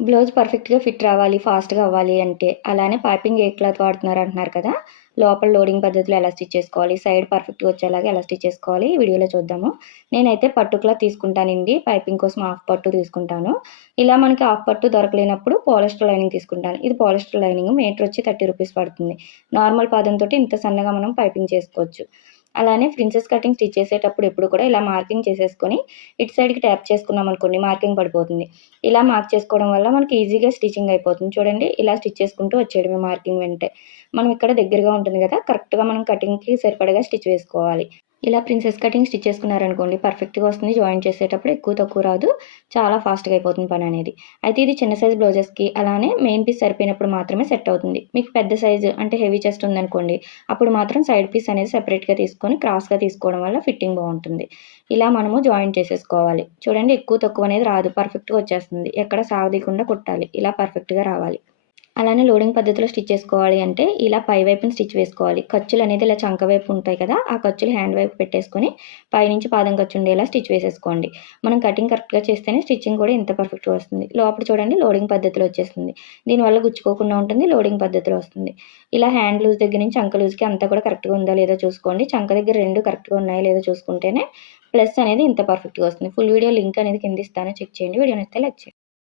Blouse పర్ఫెక్ట్‌గా fit రావాలి, ఫాస్ట్‌గా అవ్వాలి అంటే, అలానే పైపింగ్ ఏ క్లాత్ వాడుతున్నారు అంటున్నారు కదా! లోపల లోడింగ్ పద్ధతిలో ఎలా స్టిచ్ చేసుకోవాలి, సైడ్ పర్ఫెక్ట్‌గా వచ్చేలాగా ఎలా స్టిచ్ చేసుకోవాలి, వీడియోలో చూద్దాము. నేనైతే పట్టు క్లాత్ తీసుకుంటానండి. పైపింగ్ కోసం హాఫ్ పట్టు తీసుకుంటాను. ఇలా మనకి హాఫ్ పట్టు దొరకలేనప్పుడు పాలిస్టర్ లైనింగ్ తీసుకుంటాను. ఇది పాలిస్టర్ లైనింగ్ మీటర్ వచ్చి థర్టీ రూపీస్ పడుతుంది. నార్మల్ పాదంతో ఇంత సన్నగా మనం పైపింగ్ చేసుకోవచ్చు. అలానే ప్రిన్సెస్ కటింగ్ స్టిచ్ చేసేటప్పుడు ఎప్పుడు కూడా ఇలా మార్కింగ్ చేసేసుకొని ఇటు సైడ్‌కి ట్యాప్ చేసుకున్నాం అనుకోండి మార్కింగ్ పడిపోతుంది. ఇలా మార్క్ చేసుకోవడం వల్ల మనకి ఈజీగా స్టిచ్చింగ్ అయిపోతుంది. చూడండి ఇలా స్టిచ్ చేసుకుంటూ వచ్చేయడమే మార్కింగ్ వెంటే. మనం ఇక్కడ దగ్గరగా ఉంటుంది కదా! కరెక్ట్‌గా మనం కటింగ్‌కి సరిపడగా స్టిచ్ వేసుకోవాలి. ఇలా ప్రిన్సెస్ కటింగ్ స్టిచ్ చేసుకున్నారనుకోండి పర్ఫెక్ట్‌గా వస్తుంది. జాయిన్ చేసేటప్పుడు ఎక్కువ తక్కువ రాదు. చాలా ఫాస్ట్‌గా అయిపోతుంది పని అనేది. అయితే ఇది చిన్న సైజ్ బ్లౌజెస్‌కి అలానే మెయిన్ పీస్ సరిపోయినప్పుడు మాత్రమే సెట్ అవుతుంది. మీకు పెద్ద సైజు అంటే హెవీ చెస్ట్ ఉందనుకోండి అప్పుడు మాత్రం సైడ్ పీస్ అనేది సెపరేట్‌గా తీసుకొని క్రాస్‌గా తీసుకోవడం వల్ల ఫిట్టింగ్ బాగుంటుంది ఇలా మనము జాయిన్ చేసేసుకోవాలి. చూడండి ఎక్కువ తక్కువ అనేది రాదు. పర్ఫెక్ట్‌గా వచ్చేస్తుంది. ఎక్కడ సాగదీయకుండా కుట్టాలి. ఇలా పర్ఫెక్ట్‌గా రావాలి. అలానే లోడింగ్ పద్ధతిలో స్టిచ్ చేసుకోవాలి అంటే ఇలా పై వైపుని స్టిచ్ వేసుకోవాలి. ఖర్చులు అనేది ఇలా చంక వైపు ఉంటాయి కదా! ఆ ఖర్చులు హ్యాండ్ వైపు పెట్టేసుకొని పైనుంచి పాదం ఖర్చు ఉండేలా స్టిచ్ వేసేసుకోండి. మనం కటింగ్ కరెక్ట్‌గా చేస్తేనే స్టిచ్చింగ్ కూడా ఇంత పర్ఫెక్ట్‌గా వస్తుంది. లోపల చూడండి లోడింగ్ పద్ధతిలో వచ్చేస్తుంది. దీనివల్ల గుచ్చుకోకుండా ఉంటుంది. లోడింగ్ పద్ధతిలో వస్తుంది. ఇలా హ్యాండ్ లూజ్ దగ్గర నుంచి చంక లూజ్‌కి అంతా కూడా కరెక్ట్‌గా ఉందా లేదో చూసుకోండి. చంక దగ్గర రెండు కరెక్ట్‌గా ఉన్నాయో లేదో చూసుకుంటేనే ప్లస్ అనేది ఇంత పర్ఫెక్ట్‌గా వస్తుంది. ఫుల్ వీడియో లింక్ అనేది కింద ఇస్తాను చెక్ చేయండి. వీడియో నచ్చితే లైక్ చేయండి.